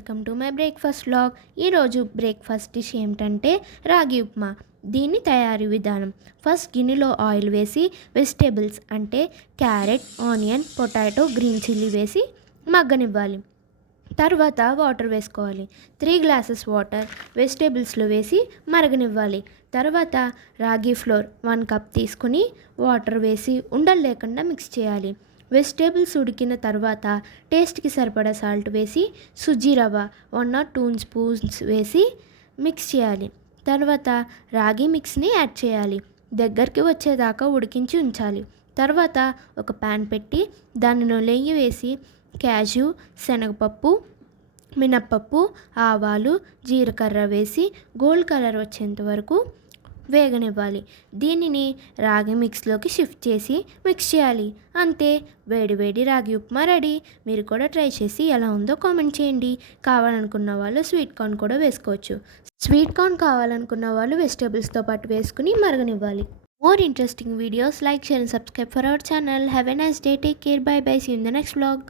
Welcome to my breakfast vlog. ఈరోజు breakfast dish ఏమిటంటే రాగి ఉప్మా. దీని తయారీ విధానం: ఫస్ట్ గిన్నెలో ఆయిల్ వేసి వెజిటేబుల్స్ అంటే carrot, onion, potato, green chilli వేసి మగ్గనివ్వాలి. తర్వాత వాటర్ వేసుకోవాలి. 3 గ్లాసెస్ వాటర్ వెజిటేబుల్స్లో వేసి మరగనివ్వాలి. తర్వాత రాగి ఫ్లోర్ 1 కప్ తీసుకుని వాటర్ వేసి ఉండలు లేకుండా మిక్స్ చేయాలి. వెజిటేబుల్స్ ఉడికిన తర్వాత టేస్ట్కి సరిపడా సాల్ట్ వేసి సుజీ రవ్వ 1 or 2 స్పూన్స్ వేసి మిక్స్ చేయాలి. తర్వాత రాగి మిక్స్ని యాడ్ చేయాలి. దగ్గరికి వచ్చేదాకా ఉడికించి ఉంచాలి. తర్వాత ఒక ప్యాన్ పెట్టి దానిలో నెయ్యి వేసి క్యాష్యూ, శనగపప్పు, మినప్పప్పు, ఆవాలు, జీలకర్ర వేసి గోల్డ్ కలర్ వచ్చేంత వరకు వేగనివ్వాలి. దీనిని రాగి మిక్స్లోకి షిఫ్ట్ చేసి మిక్స్ చేయాలి. అంతే, వేడి వేడి రాగి ఉప్మా రెడీ. మీరు కూడా ట్రై చేసి ఎలా ఉందో కామెంట్ చేయండి. కావాలనుకున్న వాళ్ళు స్వీట్ కార్న్ కూడా వేసుకోవచ్చు. స్వీట్ కార్న్ కావాలనుకున్న వాళ్ళు వెజిటేబుల్స్తో పాటు వేసుకుని మరగనివ్వాలి. More interesting videos, like, share and subscribe for our channel. Have a nice day. Take care. Bye bye. See you in the next vlog.